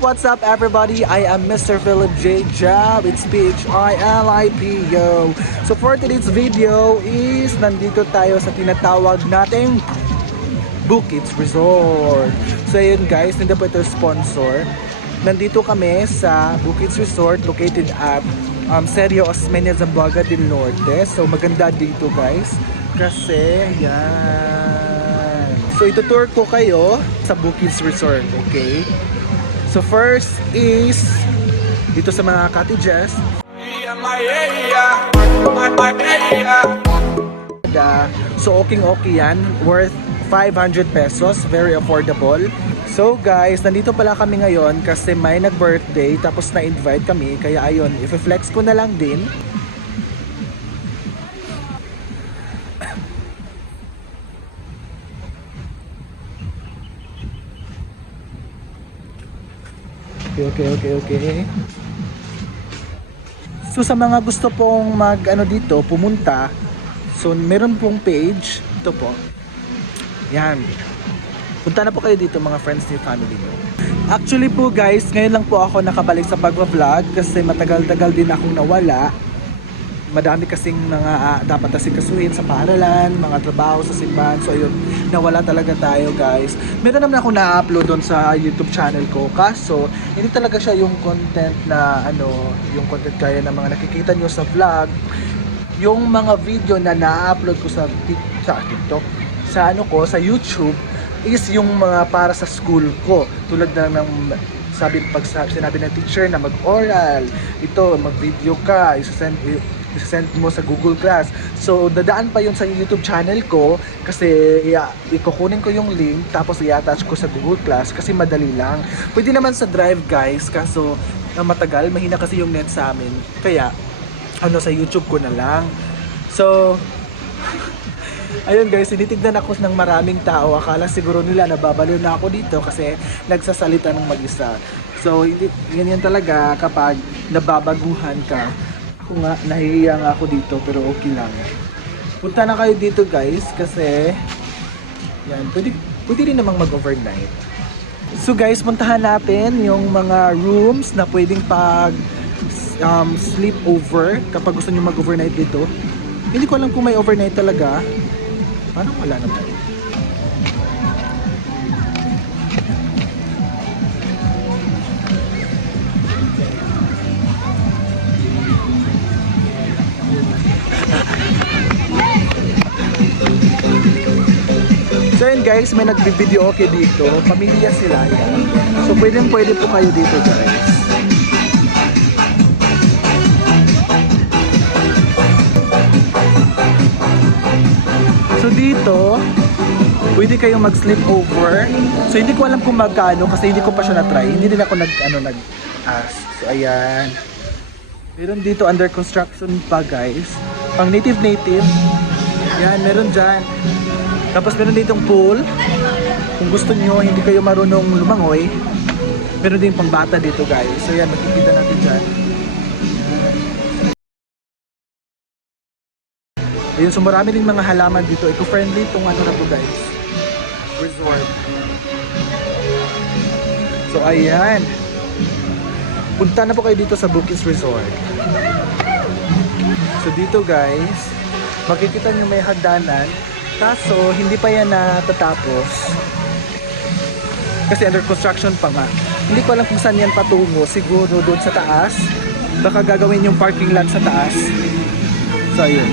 What's up everybody? I am Mr. Philip J. Jab. It's PHILIPO. So for today's video is nandito tayo sa tinatawag nating Bukid's Resort. So ayun guys, hindi po ito sponsor. Nandito kami sa Bukid's Resort located at Sergio Osmeña, Zamboanga del Norte. So maganda dito guys kasi yan. So itutour ko kayo sa Bukid's Resort, okay? So first is dito sa mga cottages. So okay yan, worth 500 pesos, very affordable. So guys, nandito pala kami ngayon kasi may nag-birthday tapos na-invite kami, kaya ayun, i-flex ko na lang din. Okay. So sa mga gusto pong dito, pumunta, so meron pong page, ito po. Yan. Punta na po kayo dito mga friends ni family mo. Actually po guys, ngayon lang po ako nakabalik sa pag-vlog kasi matagal-tagal din akong nawala. Madami kasing mga dapat asikasuhin sa paaralan, mga trabaho sa simbahan. So ayun, nawala talaga tayo guys. Meron naman ako na-upload doon sa YouTube channel ko. Kaso, hindi talaga siya yung content na yung content kaya ng mga nakikita nyo sa vlog. Yung mga video na na-upload ko sa TikTok, sa sa YouTube, is yung mga para sa school ko. Tulad ng sinabi ng teacher na mag-oral, ito, mag-video ka, isasend mo sa Google Class. So, dadaan pa yun sa YouTube channel ko kasi ikukunin ko yung link tapos i-attach ko sa Google Class kasi madali lang. Pwede naman sa Drive guys, kaso matagal, mahina kasi yung net sa amin. Kaya, sa YouTube ko na lang. So, ayun guys, tinitignan ako ng maraming tao. Akala siguro nila nababaliw na ako dito kasi nagsasalita ng mag-isa. So, ganyan talaga kapag nababaguhan ka. Ako nga, nahihiya nga ako dito pero okay lang. Punta na kayo dito guys kasi yan, pwede rin namang mag-overnight. So guys, puntahan natin yung mga rooms na pwedeng sleep over kapag gusto nyo mag-overnight dito. Hindi ko alam kung may overnight talaga. Parang wala naman. So yun guys, may nag-video okay dito. Pamilya sila yan. So pwede po kayo dito guys. So dito, pwede kayong mag-sleep over. So hindi ko alam kung magkano kasi hindi ko pa siya na-try. Hindi din ako nag-ask. So ayan. Meron dito under construction pa guys. Pang native. Yan, meron dyan. Tapos meron ditong pool. Kung gusto nyo, hindi kayo marunong lumangoy, meron din pang bata dito guys. So yan, makikita natin dyan. Ayun, so marami din mga halaman dito. Eco-friendly itong na to guys. Resort. So ayan. Punta na po kayo dito sa Bukid's Resort. So dito guys, makikita nyo may hagdanan. Kaso, hindi pa yan natatapos. Kasi under construction pa nga. Hindi ko alam kung saan yan patungo. Siguro doon sa taas. Baka gagawin yung parking lot sa taas. So, ayun.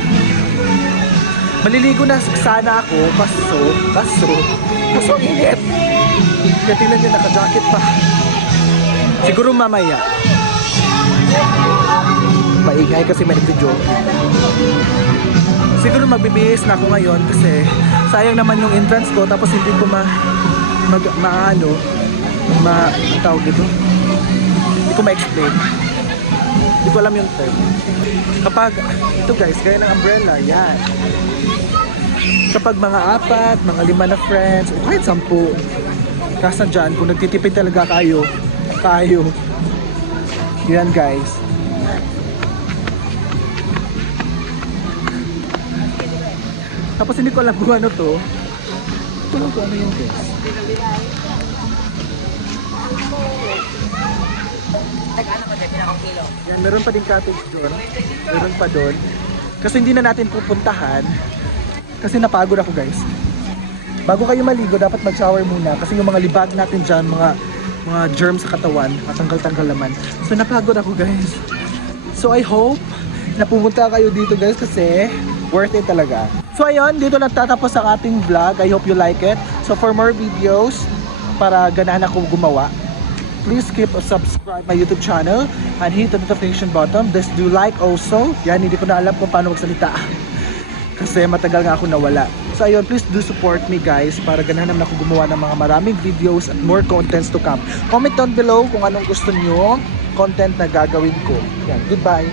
Maliligo na sana ako. Kaso init. Kaya tingnan nyo, naka-jacket pa. Siguro mamaya. Maingay kasi may video. Siguro magbibihis na ako ngayon kasi sayang naman yung entrance ko tapos hindi ko tawag dito. Hindi ko ma-explain. Hindi ko alam yung term. Kapag, ito guys, gaya ng umbrella, yan. Kapag mga 4, mga 5 na friends, o kahit 10, kasi dyan, kung nagtitipid talaga kayo. Yan guys. Tapos hindi ko alam kung ano to. Ito lang kung ano yung guys. Tag-ano ko dyan, pinakang kilo. Yan, meron pa din cottage doon. Meron pa doon. Kasi hindi na natin pupuntahan. Kasi napagod ako guys. Bago kayo maligo, dapat mag-shower muna. Kasi yung mga libag natin dyan, mga germs sa katawan, matanggal-tanggal naman. So napagod ako guys. So I hope na pumunta kayo dito guys kasi worth it talaga. So ayun, dito nagtatapos ang ating vlog. I hope you like it. So for more videos, para ganahan ako gumawa, please keep subscribe my YouTube channel and hit the notification button. Just do like also. Yan, hindi ko na alam kung paano magsalita. Kasi matagal nga ako nawala. So ayun, please do support me guys para ganahan naman ako gumawa ng mga maraming videos at more contents to come. Comment down below kung anong gusto nyo content na gagawin ko. Yan, goodbye!